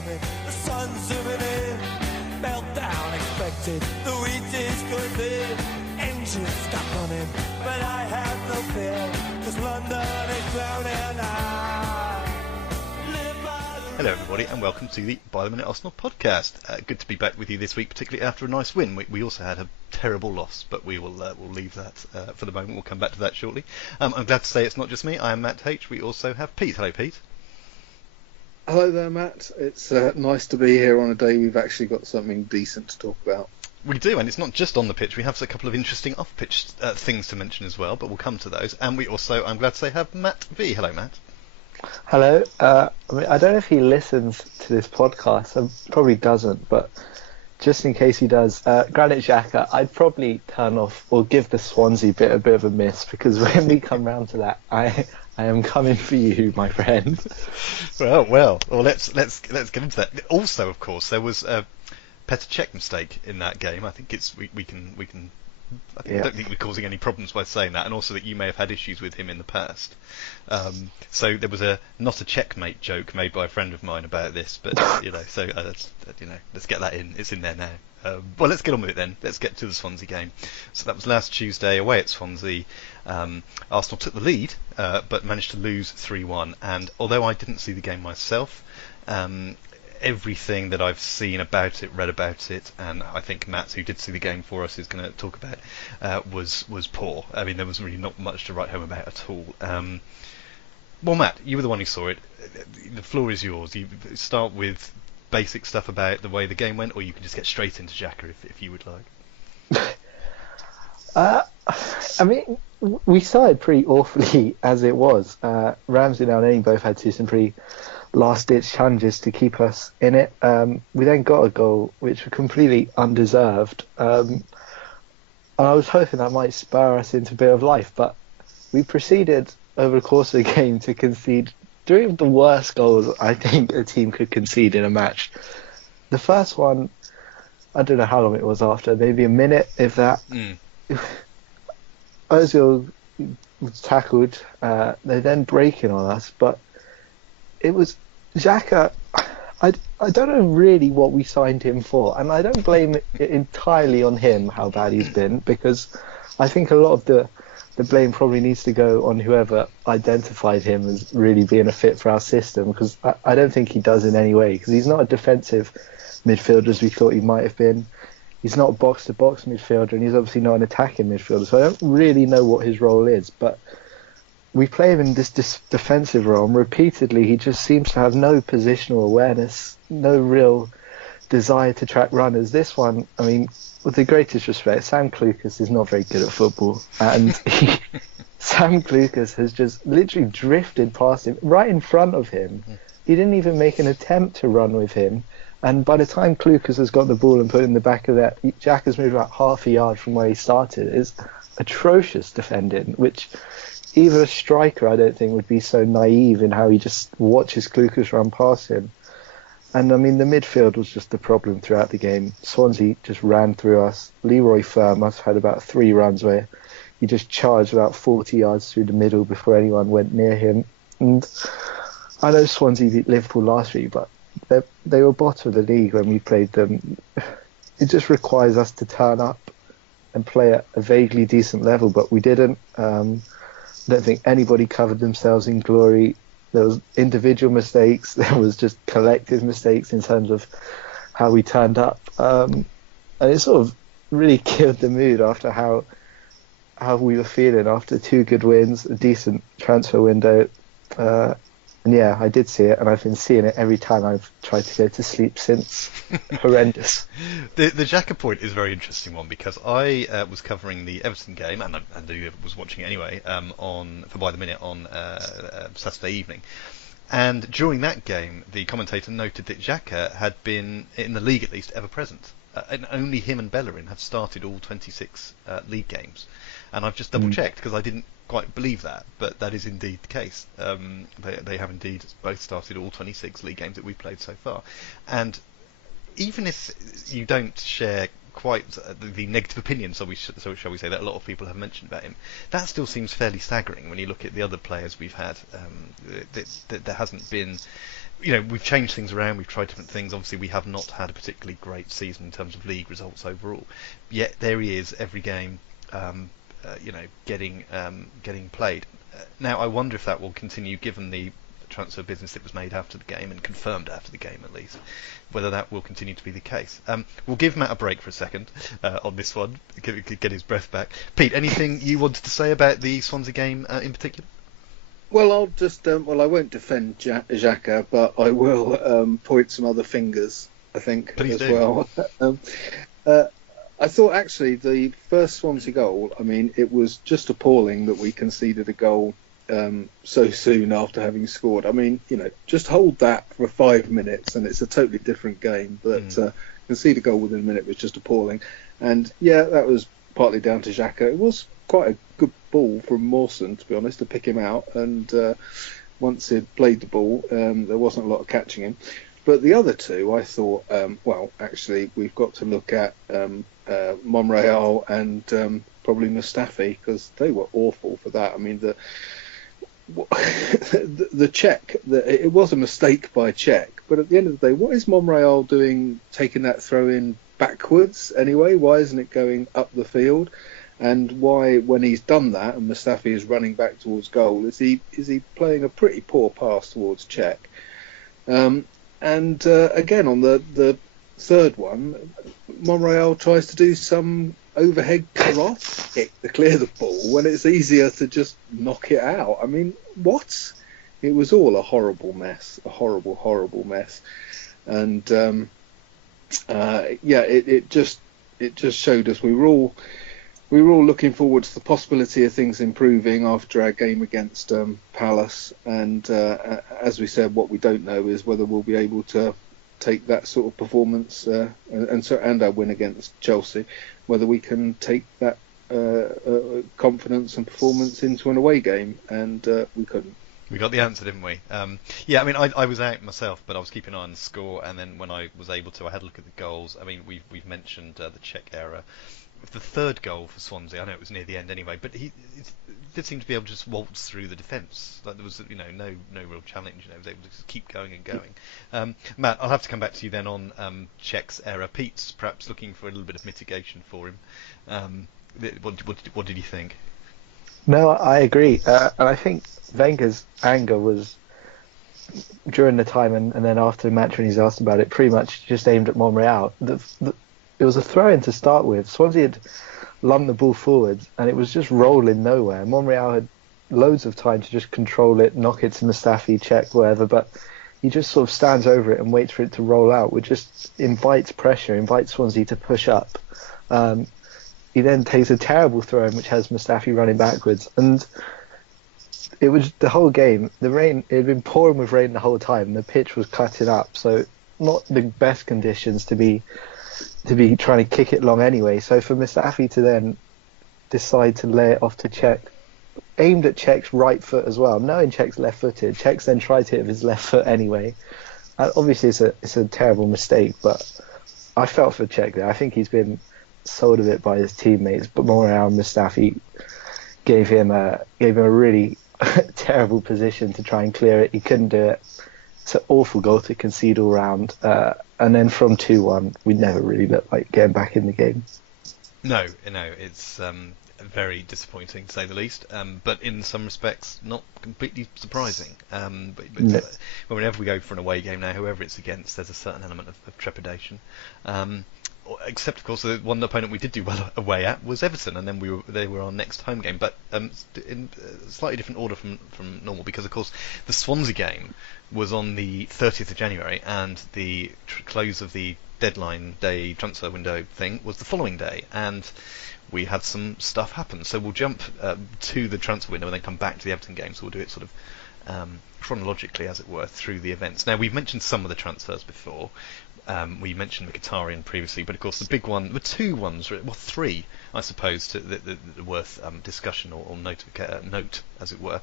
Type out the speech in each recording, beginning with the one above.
coming, the sun's zooming in, meltdown expected, the wheat is good there, engines stop running, but I have no fear, 'cause London is drowning. Hello everybody and welcome to the By the Minute Arsenal podcast. Good to be back with you this week, particularly after a nice win. We also had a terrible loss, but we'll leave that for the moment. We'll come back to that shortly. I'm glad to say it's not just me. I am Matt H. We also have Pete. Hello Pete. Hello there Matt. It's nice to be here on a day we've actually got something decent to talk about. We do, and it's not just on the pitch. We have a couple of interesting off-pitch things to mention as well, but we'll come to those. And we also, I'm glad to say, have Matt V. Hello Matt. Hello. I don't know if he listens to this podcast. Probably doesn't, but just in case he does, Granit Xhaka, I'd probably turn off or give the Swansea bit a bit of a miss, because when we come round to that, I am coming for you, my friend. Well. Let's get into that. Also, of course, there was a Petr Cech mistake in that game. I think we can. I don't think we're causing any problems by saying that, and also that you may have had issues with him in the past. So there was not a checkmate joke made by a friend of mine about this, but let's get that in. It's in there now. Well, let's get on with it then. Let's get to the Swansea game. So that was last Tuesday away at Swansea. Arsenal took the lead, but managed to lose 3-1. And although I didn't see the game myself, everything that I've seen about it, read about it, and I think Matt, who did see the game for us, is going to talk about, was poor. I mean, there was really not much to write home about at all. Well, Matt, you were the one who saw it. The floor is yours. You start with basic stuff about the way the game went, or you can just get straight into Xhaka if you would like. I mean, we started pretty awfully as it was. Ramsey and Elneny both had some pretty last-ditch challenges to keep us in it. We then got a goal which was completely undeserved. And I was hoping that might spur us into a bit of life, but we proceeded over the course of the game to concede three of the worst goals I think a team could concede in a match. The first one, I don't know how long it was after, maybe a minute, if that. Ozil was tackled, they then breaking on us, but it was Xhaka. I don't know really what we signed him for, and I don't blame it entirely on him how bad he's been, because I think a lot of the blame probably needs to go on whoever identified him as really being a fit for our system, because I don't think he does in any way, because he's not a defensive midfielder as we thought he might have been. He's not a box-to-box midfielder, and he's obviously not an attacking midfielder, so I don't really know what his role is, but we play him in this defensive role, and repeatedly he just seems to have no positional awareness, no real desire to track runners. This one, I mean, with the greatest respect, Sam Clucas is not very good at football, and Sam Clucas has just literally drifted past him, right in front of him. He didn't even make an attempt to run with him, and by the time Clucas has got the ball and put it in the back of that, Jack has moved about half a yard from where he started. It's atrocious defending, which even a striker, I don't think, would be so naive in how he just watches Clucas run past him. And, I mean, the midfield was just the problem throughout the game. Swansea just ran through us. Leroy Fer must have had about 3 runs where he just charged about 40 yards through the middle before anyone went near him. And I know Swansea beat Liverpool last week, but they were bottom of the league when we played them. It just requires us to turn up and play at a vaguely decent level, but we didn't. I don't think anybody covered themselves in glory. There was individual mistakes. There was just collective mistakes in terms of how we turned up. And it sort of really killed the mood after how we were feeling after 2 good wins, a decent transfer window. And yeah, I did see it, and I've been seeing it every time I've tried to go to sleep since. Horrendous. The Xhaka point is a very interesting one, because I was covering the Everton game, and I was watching it anyway, for By the Minute on Saturday evening. And during that game, the commentator noted that Xhaka had been, in the league at least, ever present. And only him and Bellerin have started all 26 league games. And I've just double-checked, because I didn't quite believe that, but that is indeed the case. They have indeed both started all 26 league games that we've played so far. And even if you don't share quite the negative opinions, shall we say, that a lot of people have mentioned about him, that still seems fairly staggering when you look at the other players we've had. There hasn't been we've changed things around, we've tried different things. Obviously, we have not had a particularly great season in terms of league results overall. Yet there he is every game, getting played. Now, I wonder if that will continue, given the transfer business that was made after the game and confirmed after the game at least, whether that will continue to be the case. We'll give Matt a break for a second on this one, get his breath back. Pete, anything you wanted to say about the Swansea game in particular? Well, I'll just I won't defend Xhaka, but I will point some other fingers, I think, Please as do. well. I thought actually the first Swansea goal, I mean, it was just appalling that we conceded a goal so soon after having scored. I mean, just hold that for 5 minutes and it's a totally different game. But concede a goal within a minute was just appalling. And yeah, that was partly down to Xhaka. It was quite a good ball from Mawson, to be honest, to pick him out. And once he'd played the ball, there wasn't a lot of catching him. But the other two, I thought, actually, we've got to look at Monreal and probably Mustafi, because they were awful for that. I mean, the check, it was a mistake by check, but at the end of the day, what is Monreal doing taking that throw in backwards anyway? Why isn't it going up the field? And why, when he's done that and Mustafi is running back towards goal, is he playing a pretty poor pass towards Cech? And again, on the third one, Monreal tries to do some overhead cross kick to clear the ball when it's easier to just knock it out. I mean, what? It was all a horrible mess, a horrible, horrible mess. And it just showed us we were all looking forward to the possibility of things improving after our game against Palace. And as we said, what we don't know is whether we'll be able to take that sort of performance and our win against Chelsea, whether we can take that confidence and performance into an away game. And we couldn't. We got the answer, didn't we? I mean, I was out myself, but I was keeping an eye on the score, and then when I was able to, I had a look at the goals. I mean, we've mentioned the Cech error. The third goal for Swansea, I know it was near the end anyway, but he did seem to be able to just waltz through the defence. Like there was, no real challenge. He was able to just keep going and going. Matt, I'll have to come back to you then on Cech's error. Pete's perhaps looking for a little bit of mitigation for him. What did you think? No, I agree, and I think Wenger's anger was during the time and then after the match when he's asked about it, pretty much just aimed at Monreal. It was a throw-in to start with. Swansea had lumped the ball forwards, and it was just rolling nowhere. Monreal had loads of time to just control it, knock it to Mustafi, Cech, whatever, but he just sort of stands over it and waits for it to roll out, which just invites pressure, invites Swansea to push up. He then takes a terrible throw-in, which has Mustafi running backwards, and it was the whole game. The rain, it had been pouring with rain the whole time, and the pitch was cutting up, so not the best conditions to be trying to kick it long anyway. So for Mustafi to then decide to lay it off to Cech, aimed at Cech's right foot as well, knowing Cech's left-footed, Cech then tried to hit with his left foot anyway. Obviously it's a terrible mistake, but I felt for Cech there. I think he's been sold a bit by his teammates, but Monreal and Mustafi gave him a really terrible position to try and clear it. He couldn't do it. It's an awful goal to concede all round. And then from 2-1, we never really looked like getting back in the game. No, it's very disappointing to say the least. But in some respects, not completely surprising. But whenever we go for an away game now, whoever it's against, there's a certain element of trepidation. Except, of course, the one opponent we did do well away at was Everton, and then they were our next home game. But in a slightly different order from normal, because, of course, the Swansea game was on the 30th of January, and the close of the deadline day transfer window thing was the following day, and we had some stuff happen. So we'll jump to the transfer window and then come back to the Everton game. So we'll do it sort of chronologically, as it were, through the events. Now, we've mentioned some of the transfers before. We mentioned Mkhitaryan previously, but of course the big one, the two ones, well, three, I suppose, that are worth discussion or note, as it were.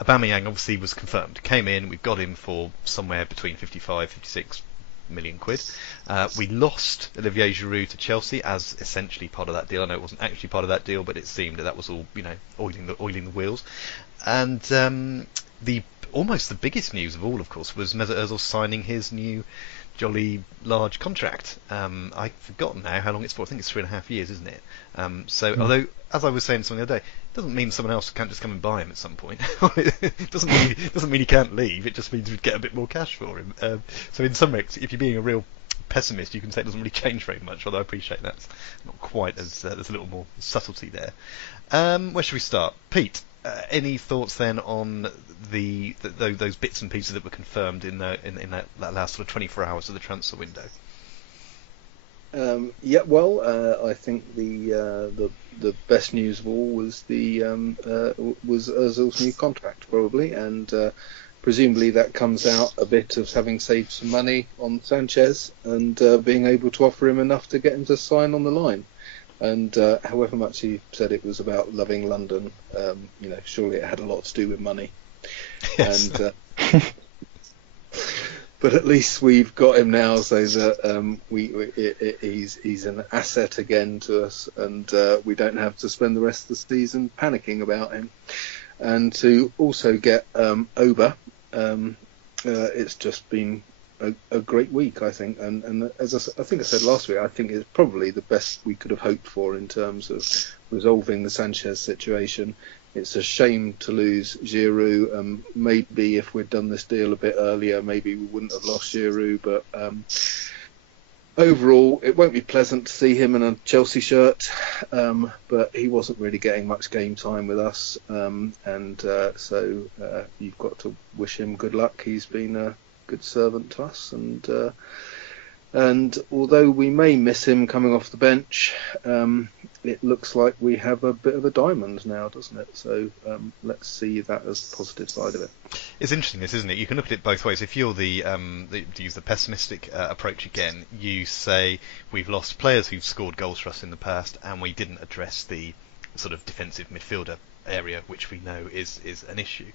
Aubameyang obviously was confirmed. Came in, we got him for somewhere between 55, 56 million quid. We lost Olivier Giroud to Chelsea as essentially part of that deal. I know it wasn't actually part of that deal, but it seemed that was all, oiling the wheels. And the almost the biggest news of all, of course, was Mesut Ozil signing his new jolly large contract. I've forgotten now how long it's for. I think it's 3.5 years, isn't it? Although, as I was saying something the other day, it doesn't mean someone else can't just come and buy him at some point. It doesn't mean he can't leave. It just means we'd get a bit more cash for him. So in some ways, if you're being a real pessimist, you can say it doesn't really change very much, although I appreciate that's not quite as there's a little more subtlety there. Where should we start? Pete, any thoughts then on those bits and pieces that were confirmed in that last sort of 24 hours of the transfer window? I think the best news of all was was Ozil's new contract, probably, and presumably that comes out a bit of having saved some money on Sanchez and being able to offer him enough to get him to sign on the line. And however much he said it was about loving London, surely it had a lot to do with money. Yes. And but at least we've got him now, so that he's an asset again to us, and we don't have to spend the rest of the season panicking about him. And to also get Oba, it's just been a great week, I think, and as I think I said last week, I think it's probably the best we could have hoped for in terms of resolving the Sanchez situation. It's a shame to lose Giroud. Maybe if we'd done this deal a bit earlier, maybe we wouldn't have lost Giroud, but overall, it won't be pleasant to see him in a Chelsea shirt, but he wasn't really getting much game time with us, so you've got to wish him good luck. He's been a good servant to us, and although we may miss him coming off the bench, it looks like we have a bit of a diamond now, doesn't it? So let's see that as the positive side of it. It's interesting, this, isn't it? You can look at it both ways. If you're to use the pessimistic approach again, you say we've lost players who've scored goals for us in the past, and we didn't address the sort of defensive midfielder area, which we know is an issue.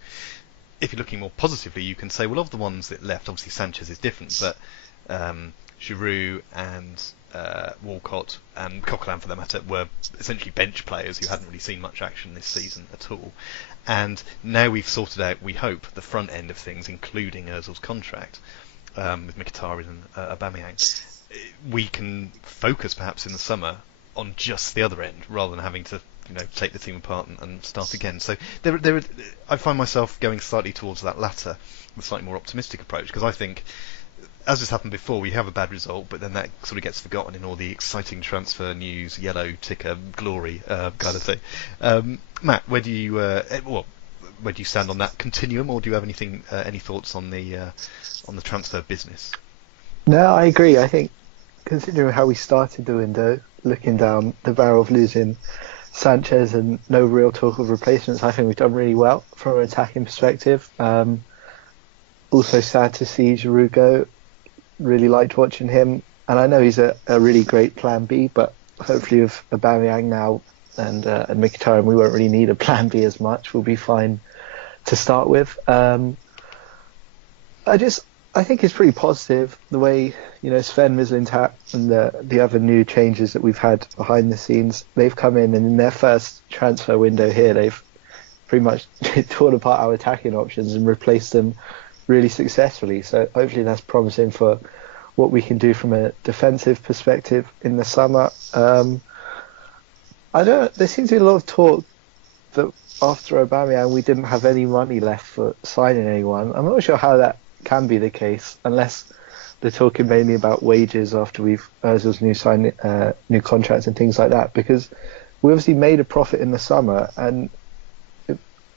If you're looking more positively, you can say, well, of the ones that left, obviously Sanchez is different, but Giroud and Walcott and Coquelin, for that matter, were essentially bench players who hadn't really seen much action this season at all. And now we've sorted out, we hope, the front end of things, including Ozil's contract, with Mkhitaryan and Aubameyang. We can focus perhaps in the summer on just the other end, rather than having to take the team apart and start again. So I find myself going slightly towards that latter, the slightly more optimistic approach, because I think, as has happened before, we have a bad result, but then that sort of gets forgotten in all the exciting transfer news, yellow ticker glory kind of thing. Matt, where do you stand on that continuum, or do you have any thoughts on the transfer business? No, I agree. I think, considering how we started the window, looking down the barrel of losing Sanchez and no real talk of replacements, I think we've done really well from an attacking perspective. Also sad to see Giroud go. Really liked watching him, and I know he's a really great plan B, but hopefully with Aubameyang now and Mkhitaryan, we won't really need a plan B as much. We'll be fine to start with. I think it's pretty positive the way Sven Mislintat and the other new changes that we've had behind the scenes. They've come in, and in their first transfer window here, they've pretty much torn apart our attacking options and replaced them really successfully. So hopefully that's promising for what we can do from a defensive perspective in the summer. There seems to be a lot of talk that after Aubameyang we didn't have any money left for signing anyone. I'm not sure how that can be the case, unless they're talking mainly about wages after we've Ozil's new contracts and things like that, because we obviously made a profit in the summer, and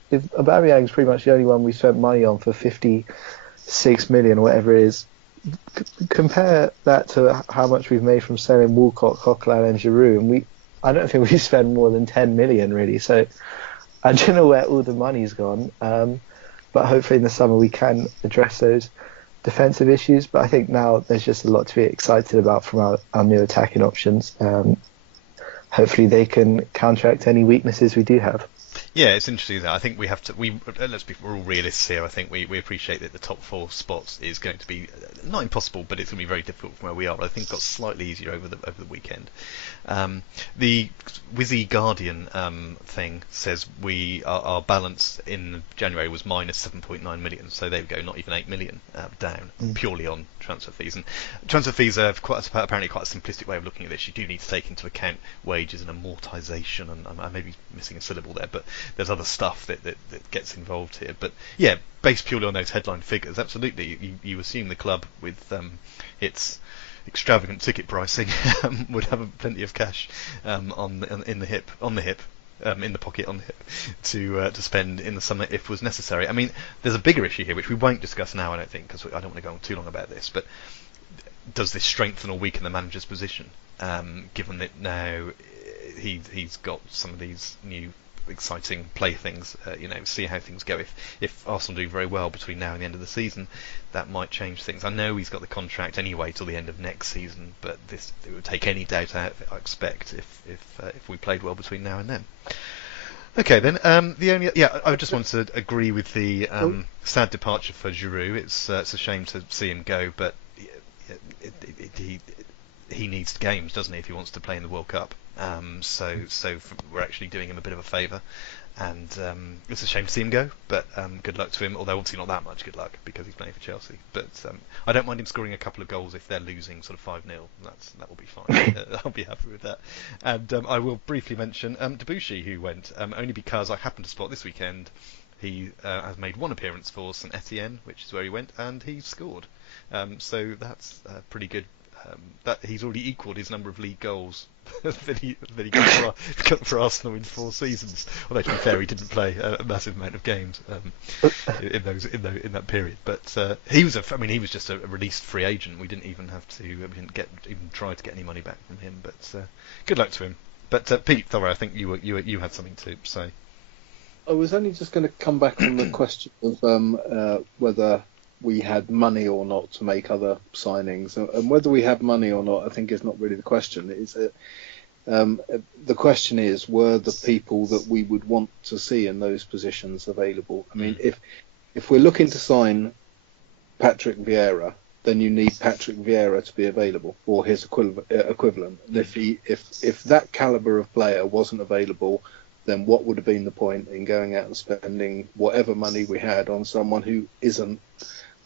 if Aubameyang's pretty much the only one we spent money on for 56 million or whatever it is, compare that to how much we've made from selling Walcott, Coquelin and Giroud, and I don't think we spent more than 10 million really, so I don't know where all the money's gone, but hopefully in the summer we can address those defensive issues. But I think now there's just a lot to be excited about from our new attacking options. Hopefully they can counteract any weaknesses we do have. Yeah, it's interesting that I think we have to. We're all realists here. I think we appreciate that the top 4 spots is going to be not impossible, but it's going to be very difficult from where we are. But I think it got slightly easier over the weekend. The Wizzy Guardian thing says our balance in January was minus 7.9 million. So there we go, not even 8 million down purely on transfer fees. And transfer fees are apparently quite a simplistic way of looking at this. You do need to take into account wages and amortisation, and I may be missing a syllable there, but there's other stuff that gets involved here. But yeah, based purely on those headline figures, absolutely, you assume the club with its extravagant ticket pricing would have plenty of cash in the pocket to spend in the summer if was necessary. I mean, there's a bigger issue here which we won't discuss now, I don't think, because I don't want to go on too long about this. But does this strengthen or weaken the manager's position, given that now he's got some of these new exciting playthings, see how things go. If Arsenal do very well between now and the end of the season, that might change things. I know he's got the contract anyway till the end of next season, but it would take any doubt out, I expect, if we played well between now and then. Okay, then I just want to agree with the sad departure for Giroud. It's a shame to see him go, but he needs games, doesn't he, if he wants to play in the World Cup? So we're actually doing him a bit of a favour, and it's a shame to see him go, but good luck to him, although obviously not that much good luck because he's playing for Chelsea. But I don't mind him scoring a couple of goals if they're losing sort of 5-0. That will be fine. I'll be happy with that. And I will briefly mention Debuchy, who went, only because I happened to spot this weekend he has made one appearance for St Etienne, which is where he went, and he scored. So that's pretty good. That he's already equalled his number of league goals that he got for Arsenal in 4 seasons. Although to be fair, he didn't play a massive amount of games in that period. But he was just a released free agent. We didn't even have to. We didn't even try to get any money back from him. But good luck to him. But Pete, sorry, I think you had something to say. I was only just going to come back on the question of whether we had money or not to make other signings, and whether we have money or not, I think is not really the question. The question is, were the people that we would want to see in those positions available? I mean, if we're looking to sign Patrick Vieira, then you need Patrick Vieira to be available, or his equivalent. And if that calibre of player wasn't available, then what would have been the point in going out and spending whatever money we had on someone who isn't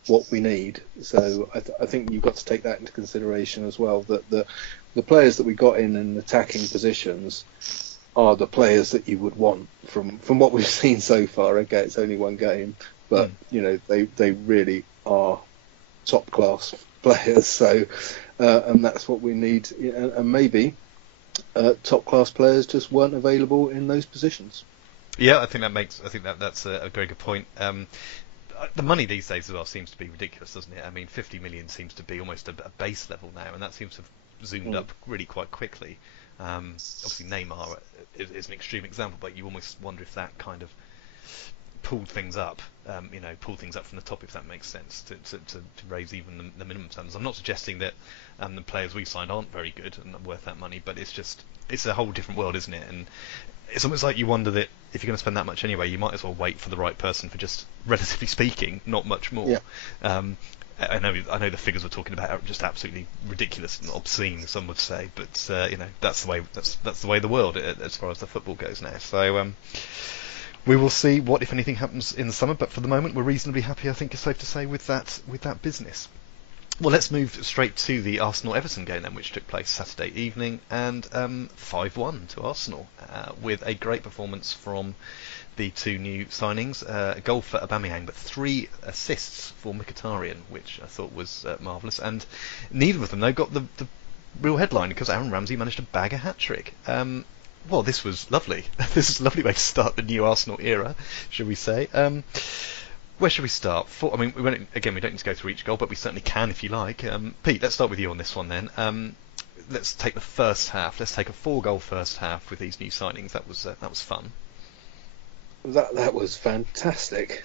what we need? So I think you've got to take that into consideration as well, that the players that we got in attacking positions are the players that you would want from what we've seen so far. Okay, it's only one game, but they really are top class players. So and that's what we need. And maybe top class players just weren't available in those positions. Yeah, I think that's a very good point. The money these days as well seems to be ridiculous, doesn't it? I mean, 50 million seems to be almost a base level now, and that seems to have zoomed up really quite quickly. Obviously, Neymar is an extreme example, but you almost wonder if that kind of pulled things up, pulled things up from the top, if that makes sense, to raise even the minimum standards. I'm not suggesting that the players we signed aren't very good and worth that money, but it's a whole different world, isn't it? And it's almost like you wonder that if you're going to spend that much anyway, you might as well wait for the right person for just, relatively speaking, not much more. Yeah. I know the figures we're talking about are just absolutely ridiculous and obscene, some would say, but that's the way that's the way of the world as far as the football goes now. So we will see what, if anything, happens in the summer. But for the moment, we're reasonably happy, I think it's safe to say, with that business. Well, let's move straight to the Arsenal-Everton game then, which took place Saturday evening, and 5-1 to Arsenal, with a great performance from the 2 new signings. A goal for Aubameyang, but 3 assists for Mkhitaryan, which I thought was marvellous. And neither of them, though, got the real headline, because Aaron Ramsey managed to bag a hat-trick. Well, this was lovely. This is a lovely way to start the new Arsenal era, shall we say. Where should we start? We don't need to go through each goal, but we certainly can if you like. Pete, let's start with you on this one then. Let's take the first half. Let's take a 4-goal first half with these new signings. That was fun. That was fantastic.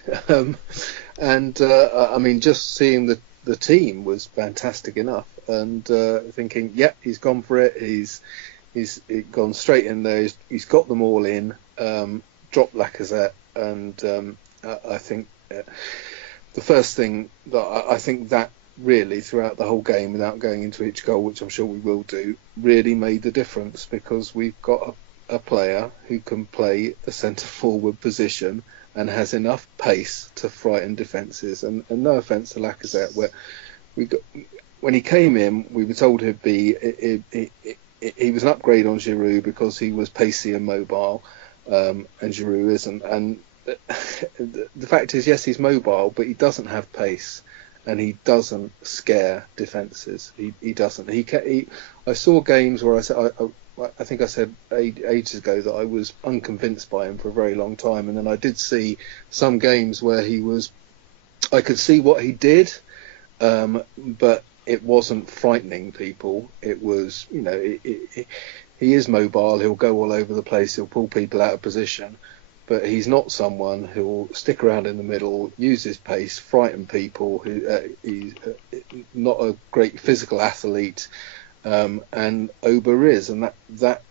Just seeing the team was fantastic enough, and thinking, he's gone for it. He's gone straight in there. He's got them all in. dropped Lacazette, and I think the first thing that I think that really throughout the whole game, without going into each goal, which I'm sure we will do, really made the difference, because we've got a player who can play a centre forward position and has enough pace to frighten defences. And no offence to Lacazette, where when he came in, we were told he was an upgrade on Giroud because he was pacey and mobile, and Giroud isn't. And the fact is, yes, he's mobile, but he doesn't have pace, and he doesn't scare defences. He doesn't. I saw games where I think I said ages ago that I was unconvinced by him for a very long time, and then I did see some games where I could see what he did, but it wasn't frightening people. It was, he is mobile. He'll go all over the place. He'll pull people out of position, but he's not someone who'll stick around in the middle, use his pace, frighten people. He's not a great physical athlete, and Ober is, and that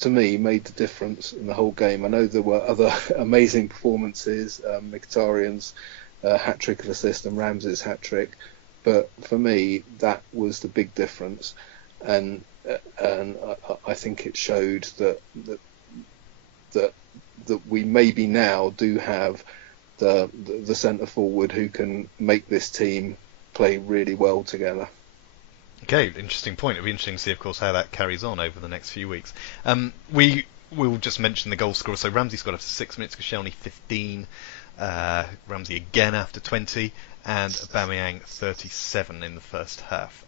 to me made the difference in the whole game. I know there were other amazing performances, Mkhitaryan's hat-trick of assist and Ramsey's hat-trick, but for me that was the big difference, and I think it showed that we maybe now do have the centre forward who can make this team play really well together. Okay, interesting point. It'll be interesting to see, of course, how that carries on over the next few weeks. We will just mention the goal scorer. So Ramsey scored after 6 minutes, Koscielny 15, Ramsey again after 20, and Aubameyang 37 in the first half.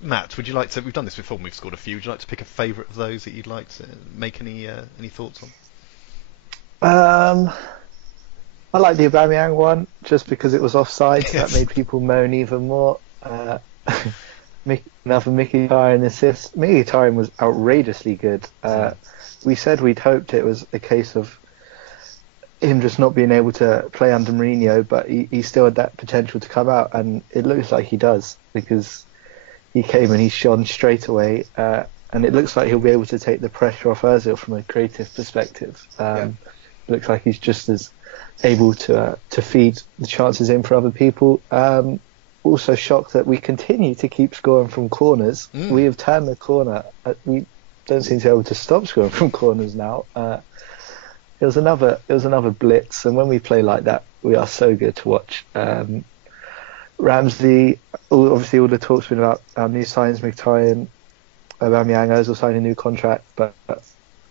Matt, would you like to? We've done this before when we've scored a few. Would you like to pick a favourite of those that you'd like to make any thoughts on? I like the Aubameyang one just because it was offside. Yes. That made people moan even more. Another Mkhitaryan assist. Mkhitaryan was outrageously good. We said we'd hoped it was a case of him just not being able to play under Mourinho, but he still had that potential to come out, and it looks like he does, because he came and he shone straight away, and it looks like he'll be able to take the pressure off Ozil from a creative perspective. Looks like he's just as able to feed the chances in for other people. Also shocked that we continue to keep scoring from corners. We have turned the corner. We don't seem to be able to stop scoring from corners now. It was another blitz, and when we play like that, we are so good to watch. Ramsey, obviously all the talk's been about new signings, Mkhitaryan, Aubameyang, Ozil signed a new contract, but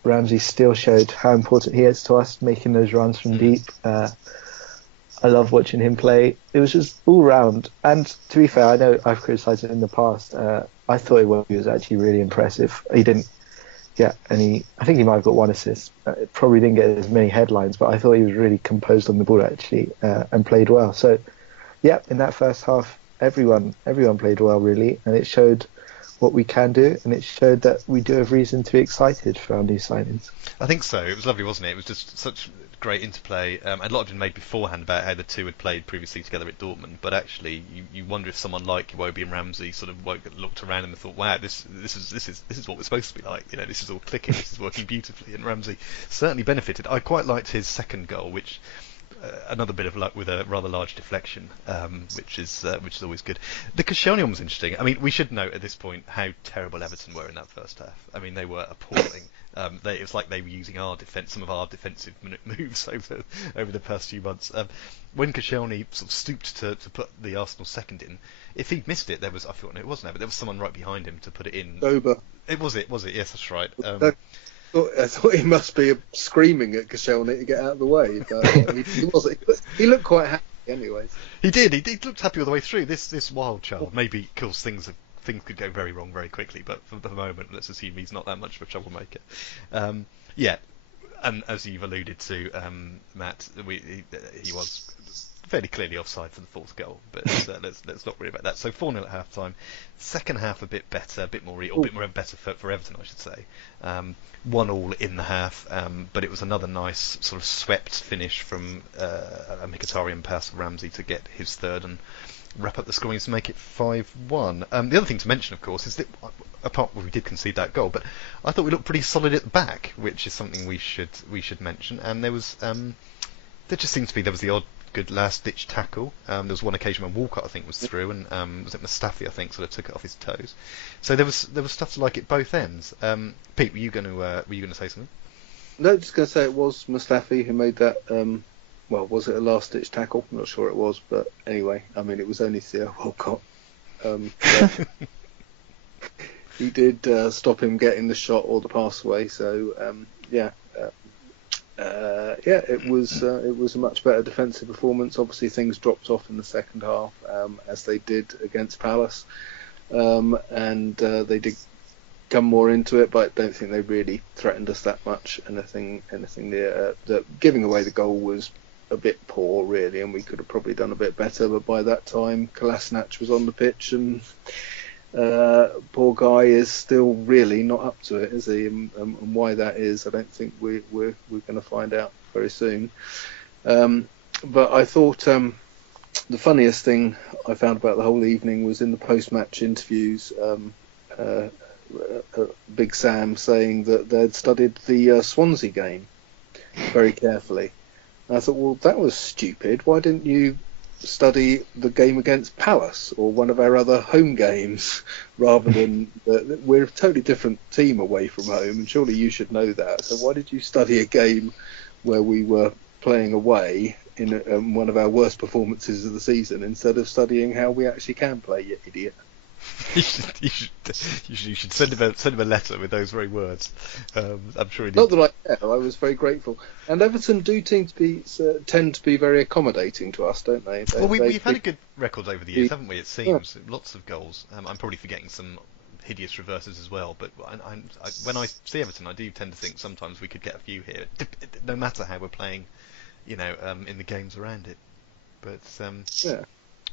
Ramsey still showed how important he is to us, making those runs from deep. I love watching him play. It was just all round. And to be fair, I know I've criticised him in the past. I thought he was actually really impressive. He didn't get any. I think he might have got one assist. Probably didn't get as many headlines, but I thought he was really composed on the ball actually, and played well. So, yeah, in that first half, everyone played well really, and it showed what we can do, and it showed that we do have reason to be excited for our new signings. I think so. It was lovely, wasn't it? It was just such great interplay. A lot had been made beforehand about how the two had played previously together at Dortmund, but actually you wonder if someone like Iwobi and Ramsey sort of looked around and thought, wow, this is what we're supposed to be like. This is all clicking, this is working beautifully, and Ramsey certainly benefited. I quite liked his second goal, which another bit of luck with a rather large deflection, which is always good. The Koscielny one was interesting. I mean, we should note at this point how terrible Everton were in that first half. I mean, they were appalling. It was like they were using some of our defensive moves over the past few months. When Koscielny sort of stooped to put the Arsenal second in, if he'd missed it, I thought no, it wasn't there, but there was someone right behind him to put it in. Ober. Was it? Yes, that's right. I thought he must be screaming at Koscielny to get out of the way, but he wasn't. He looked quite happy, anyways. He did. He looked happy all the way through. This wild child. Maybe, of course, things could go very wrong very quickly, but for the moment, let's assume he's not that much of a troublemaker. And as you've alluded to, Matt, he was fairly clearly offside for the fourth goal, but let's not worry about that. So 4-0 at half time. Second half a bit better, a bit more better for Everton, I should say. 1-1 in the half, but it was another nice sort of swept finish from a Mkhitaryan pass of Ramsey to get his third and wrap up the scoring to make it 5-1. The other thing to mention, of course, is that apart from we did concede that goal, but I thought we looked pretty solid at the back, which is something we should mention. And there was there just seemed to be there was the odd good last ditch tackle. There was one occasion when Walcott I think was through, and was it Mustafi I think sort of took it off his toes. So there was stuff to like at both ends. Pete, were you going to say something? No, just going to say it was Mustafi who made that. Well, was it a last-ditch tackle? I'm not sure it was, but anyway, I mean, it was only Theo Walcott. He did stop him getting the shot or the pass away. So it was a much better defensive performance. Obviously, things dropped off in the second half, as they did against Palace, and they did come more into it, but I don't think they really threatened us that much. Anything near giving away the goal was a bit poor, really, and we could have probably done a bit better. But by that time, Kolasinac was on the pitch, and poor guy is still really not up to it, is he? And why that is, I don't think we're going to find out very soon. But I thought the funniest thing I found about the whole evening was in the post-match interviews. Big Sam saying that they'd studied the Swansea game very carefully. And I thought, well, that was stupid. Why didn't you study the game against Palace or one of our other home games rather than... we're a totally different team away from home, and surely you should know that. So why did you study a game where we were playing away in one of our worst performances of the season instead of studying how we actually can play, you idiot? You should send him a letter with those very words. I'm sure he did. Not that I care. I was very grateful. And Everton do tend to be very accommodating to us, don't they? We've had a good record over the years, haven't we? It seems lots of goals. I'm probably forgetting some hideous reverses as well. But when I see Everton, I do tend to think sometimes we could get a few here, no matter how we're playing, in the games around it. But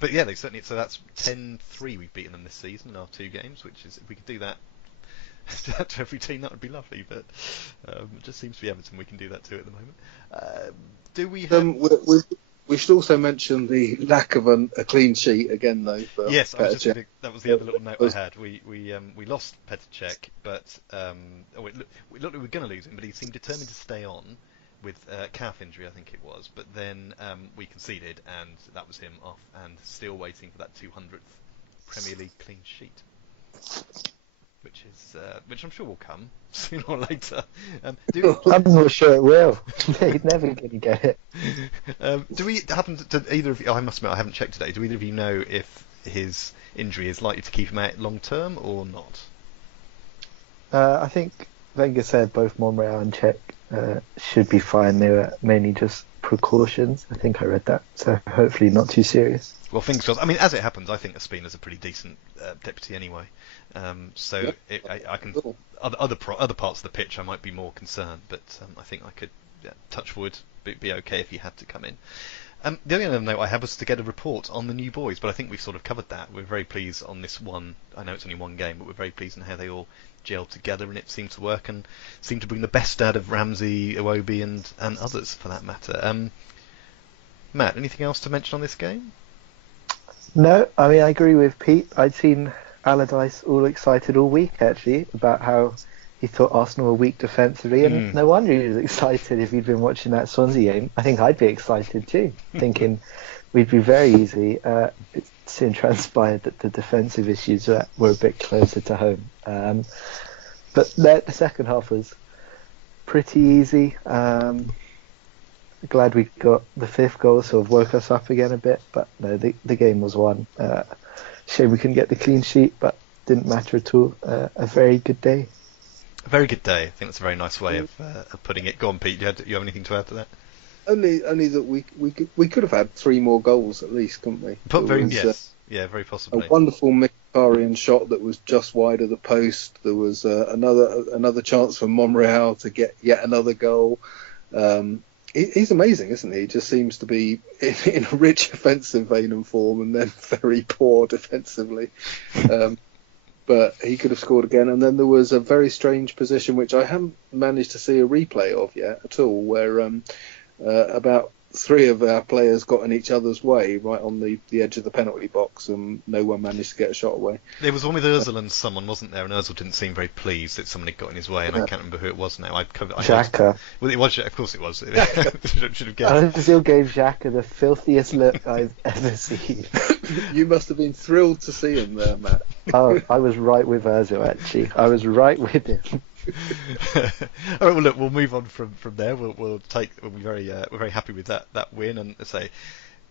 But yeah, they certainly. So that's 10-3 we've beaten them this season in our 2 games, which is, if we could do that to every team, that would be lovely. But it just seems to be Everton we can do that to at the moment. Do we have... we should also mention the lack of a clean sheet again, though. Yes, that was the other little note I had. We lost Petr Cech, but we looked like we were going to lose him, but he seemed determined to stay on with calf injury, I think it was, but then we conceded, and that was him off, and still waiting for that 200th Premier League clean sheet, which I'm sure will come sooner or later. I'm not sure it will. He's never going to get it. Do we happen to either of you? I must admit, I haven't checked today. Do either of you know if his injury is likely to keep him out long term or not? I think Wenger said both Monreal and Cech should be fine. They were mainly just precautions. I think I read that, so hopefully not too serious. Well, fingers crossed. I mean, as it happens, I think Espina's a pretty decent deputy anyway. I can other parts of the pitch I might be more concerned, but I think I could touch wood, be okay if he had to come in. The only other note I had was to get a report on the new boys, but I think we've sort of covered that. We're very pleased on this one. I know it's only one game, but we're very pleased on how they all gelled together, and it seemed to work and seemed to bring the best out of Ramsey, Iwobi, and others for that matter. Matt, anything else to mention on this game? No, I mean, I agree with Pete. I'd seen Allardyce all excited all week, actually, about how he thought Arsenal were weak defensively, and no wonder he was excited if he'd been watching that Swansea game. I think I'd be excited too, thinking we'd be very easy. It soon transpired that the defensive issues were a bit closer to home. But the second half was pretty easy. Glad we got the 5th goal, sort of woke us up again a bit, but no, the game was won. Shame we couldn't get the clean sheet, but didn't matter at all. A very good day. A very good day. I think that's a very nice way of putting it. Go on, Pete. Do you have anything to add to that? Only that we could have had 3 more goals at least, couldn't we? Very possibly. A wonderful Mkhitaryan shot that was just wide of the post. There was another chance for Monreal to get yet another goal. He's amazing, isn't he? He just seems to be in a rich offensive vein and form, and then very poor defensively. But he could have scored again. And then there was a very strange position, which I haven't managed to see a replay of yet at all, where about three of our players got in each other's way right on the edge of the penalty box, and no one managed to get a shot away. There was one with Ozil and someone, wasn't there? And Ozil didn't seem very pleased that someone had got in his way, and I can't remember who it was now. Xhaka. Well, it was, of course it was. should have guessed. Ozil gave Xhaka the filthiest look I've ever seen. You must have been thrilled to see him there, Matt. Oh, I was right with Ozil, actually. I was right with him. All right, well, look, we'll move on from there. We'll be very we're very happy with that win, and say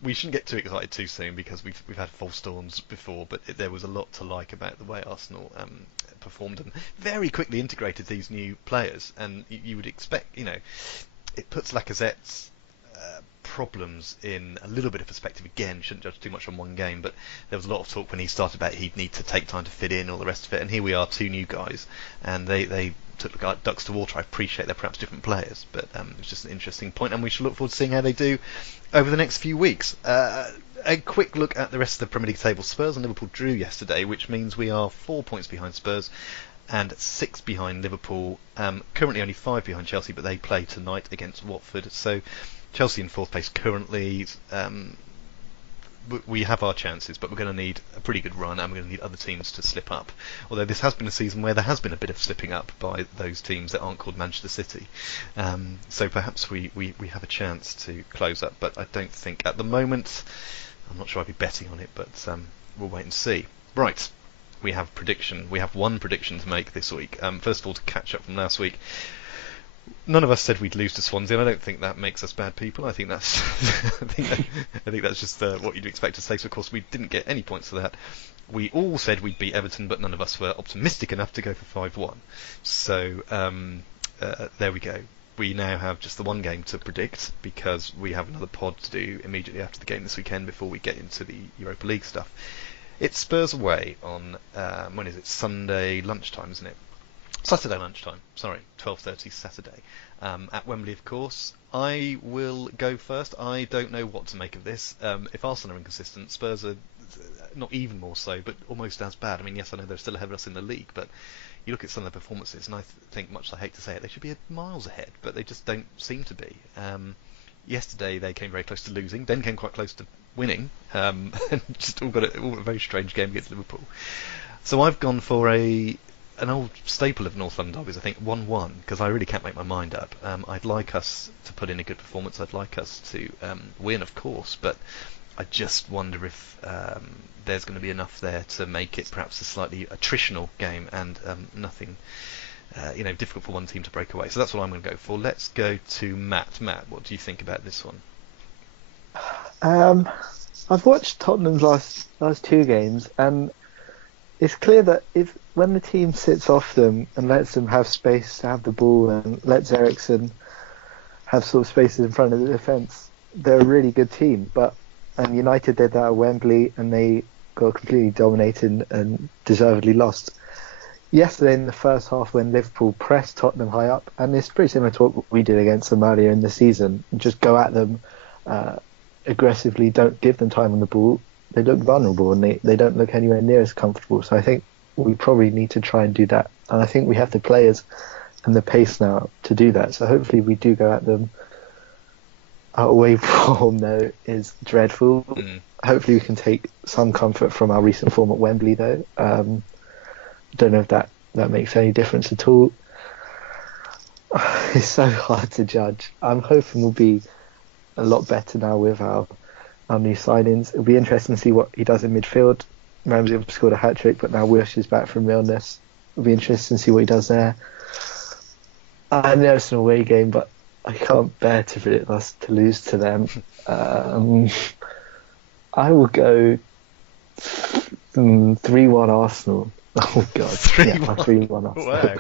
we shouldn't get too excited too soon because we've had false storms before, but there was a lot to like about the way Arsenal performed and very quickly integrated these new players, and you would expect, it puts Lacazette's problems in a little bit of perspective. Again, shouldn't judge too much on one game, but there was a lot of talk when he started about he'd need to take time to fit in, all the rest of it, and here we are, two new guys, and they took like ducks to water. I appreciate they're perhaps different players, but it's just an interesting point, and we should look forward to seeing how they do over the next few weeks. A quick look at the rest of the Premier League table. Spurs and Liverpool drew yesterday, which means we are 4 points behind Spurs and 6 behind Liverpool. Currently only 5 behind Chelsea, but they play tonight against Watford. So Chelsea in fourth place currently. We have our chances, but we're going to need a pretty good run, and we're going to need other teams to slip up. Although this has been a season where there has been a bit of slipping up by those teams that aren't called Manchester City. So perhaps we have a chance to close up, but I don't think at the moment. I'm not sure I'd be betting on it, but we'll wait and see. Right, we have one prediction to make this week. First of all, to catch up from last week. None of us said we'd lose to Swansea, and I don't think that makes us bad people. I think that's I think that's just what you'd expect to say. So of course we didn't get any points for that. We all said we'd beat Everton, but none of us were optimistic enough to go for 5-1. So there we go. We now have just the one game to predict because we have another pod to do immediately after the game this weekend before we get into the Europa League stuff. It's Spurs away on when is it? Sunday lunchtime, isn't it? Saturday lunchtime, 12:30 Saturday, at Wembley, of course. I will go first. I don't know what to make of this. If Arsenal are inconsistent, Spurs are not even more so, but almost as bad. I mean, yes, I know they're still ahead of us in the league, but you look at some of their performances, and I think, much as I hate to say it, they should be miles ahead, but they just don't seem to be. Yesterday they came very close to losing, then came quite close to winning, and just all a very strange game against Liverpool. So I've gone for an old staple of North London derbies, I think, 1-1, because I really can't make my mind up. I'd like us to put in a good performance. I'd like us to win, of course, but I just wonder if there's going to be enough there to make it perhaps a slightly attritional game and nothing, difficult for one team to break away. So that's what I'm going to go for. Let's go to Matt. Matt, what do you think about this one? I've watched Tottenham's last two games, and it's clear that when the team sits off them and lets them have space to have the ball and lets Eriksen have sort of spaces in front of the defence, they're a really good team. And United did that at Wembley, and they got completely dominated and deservedly lost. Yesterday in the first half, when Liverpool pressed Tottenham high up, and it's pretty similar to what we did against them earlier in the season, just go at them aggressively, don't give them time on the ball. They look vulnerable, and they don't look anywhere near as comfortable. So I think we probably need to try and do that. And I think we have the players and the pace now to do that. So hopefully we do go at them. Our away form, though, is dreadful. Hopefully we can take some comfort from our recent form at Wembley, though. Don't know if that makes any difference at all. It's so hard to judge. I'm hoping we'll be a lot better now with our new signings. It'll be interesting to see what he does in midfield. Ramsey scored a hat-trick, but now Wilsh is back from illness. It'll be interesting to see what he does there. I know it's an away game, but I can't bear to predict us to lose to them. I will go 3-1 Arsenal. Oh God, 3-1 Arsenal. Wow.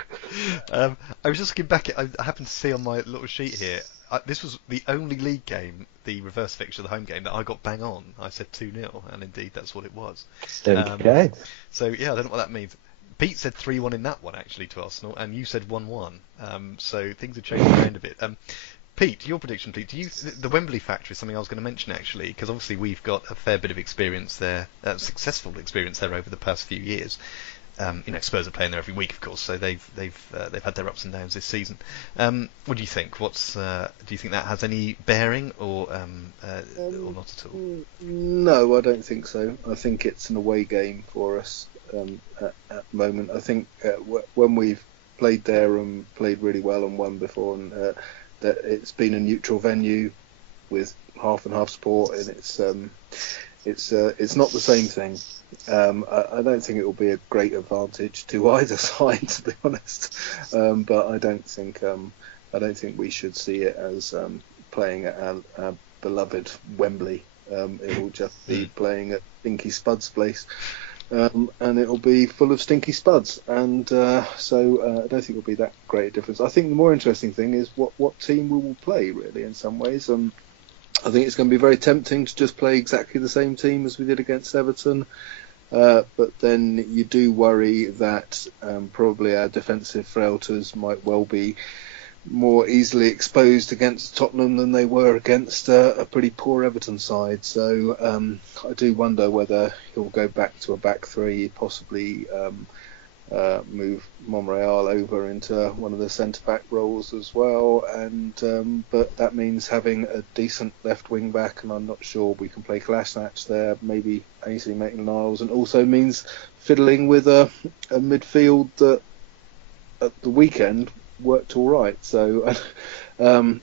I was just looking back I happened to see on my little sheet here, this was the only league game, the reverse fixture, the home game, that I got bang on. I said 2-0, and indeed that's what it was. Okay. So yeah, I don't know what that means. Pete said 3-1 in that one, actually, to Arsenal, and you said 1-1. So things have changed around a bit. Pete, your prediction, please. The Wembley factor is something I was going to mention, actually, because obviously we've got a fair bit of experience there, successful experience there over the past few years. Spurs are playing there every week, of course, so they've had their ups and downs this season. What do you think? Do you think that has any bearing, or not at all? No, I don't think so. I think it's an away game for us at the moment. I think when we've played there and played really well and won before, and that it's been a neutral venue with half and half support, and it's not the same thing. I don't think it will be a great advantage to either side, to be honest. But I don't think we should see it as playing at our beloved Wembley. It will just be playing at Stinky Spud's place, and it will be full of stinky spuds. And so I don't think it will be that great a difference. I think the more interesting thing is what team we will play, really, in some ways. I think it's going to be very tempting to just play exactly the same team as we did against Everton. But then you do worry that probably our defensive frailties might well be more easily exposed against Tottenham than they were against a pretty poor Everton side. So I do wonder whether he'll go back to a back three, possibly move Monreal over into one of the centre-back roles as well, and but that means having a decent left wing back, and I'm not sure we can play Kolasinac there, maybe Ainsley Maitland-Niles, and also means fiddling with a midfield that at the weekend worked all right. So I don't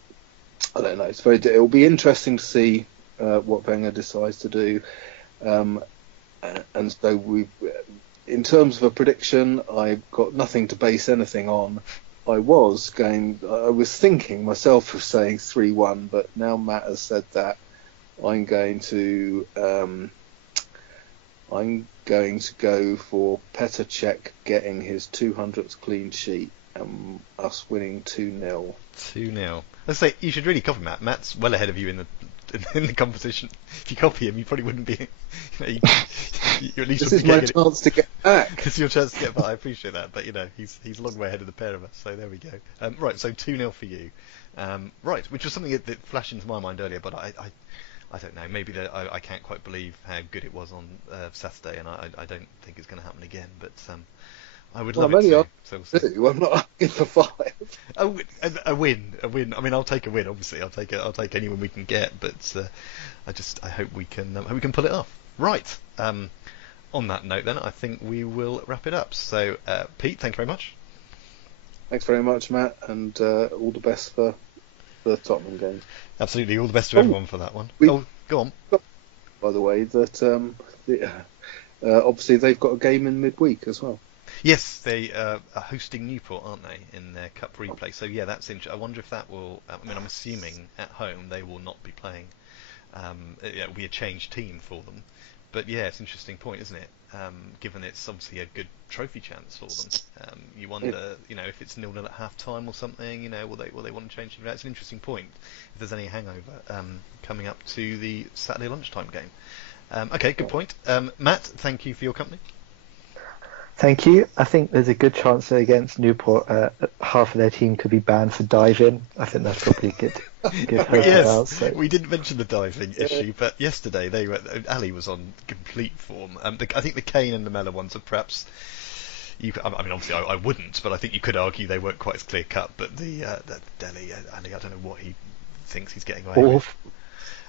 know, it'll be interesting to see what Wenger decides to do, and so in terms of a prediction, I've got nothing to base anything on. I was thinking myself of saying 3-1, but now Matt has said that, I'm going to go for Petr Cech getting his 200th clean sheet and us winning 2-0. 2-0. Let's say you should really copy Matt. Matt's well ahead of you in the competition. If you copy him, you probably wouldn't be. You at least this is my chance to get back. It's your chance to get back. I appreciate that, but he's a long way ahead of the pair of us. So there we go. Right, so 2-0 for you. Right, which was something that flashed into my mind earlier, but I don't know. Maybe I can't quite believe how good it was on Saturday, and I don't think it's going to happen again. But I would love it to. So I'm not asking for 5. A win. I mean, I'll take a win. Obviously, I'll take any win we can get. But I hope we can pull it off. Right. On that note, then I think we will wrap it up. So, Pete, thank you very much. Thanks very much, Matt, and all the best for the Tottenham game. Absolutely, all the best to everyone for that one. Go on. By the way, that obviously they've got a game in midweek as well. Yes, they are hosting Newport, aren't they, in their cup replay? So yeah, that's interesting. I wonder if that will. I'm assuming at home they will not be playing. It'll be a changed team for them. But yeah, it's an interesting point, isn't it? Given it's obviously a good trophy chance for them. You wonder, if it's 0-0 at half time or something. Will they want to change it? That's an interesting point. If there's any hangover coming up to the Saturday lunchtime game. Okay, good point. Matt, thank you for your company. Thank you. I think there's a good chance that against Newport, half of their team could be banned for diving. I think that's probably good. Yes, we didn't mention the diving issue, but yesterday Ali was on complete form. I think the Kane and the Mella ones are perhaps. Obviously I wouldn't, but I think you could argue they weren't quite as clear cut. But the Delhi Ali, I don't know what he thinks he's getting away with.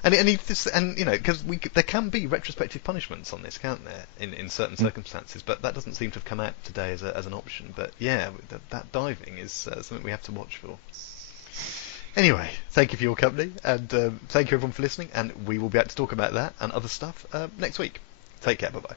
Because there can be retrospective punishments on this, can't there, in certain circumstances? But that doesn't seem to have come out today as an option. But yeah, that diving is something we have to watch for. Anyway, thank you for your company, and thank you everyone for listening. And we will be able to talk about that and other stuff next week. Take care, bye bye.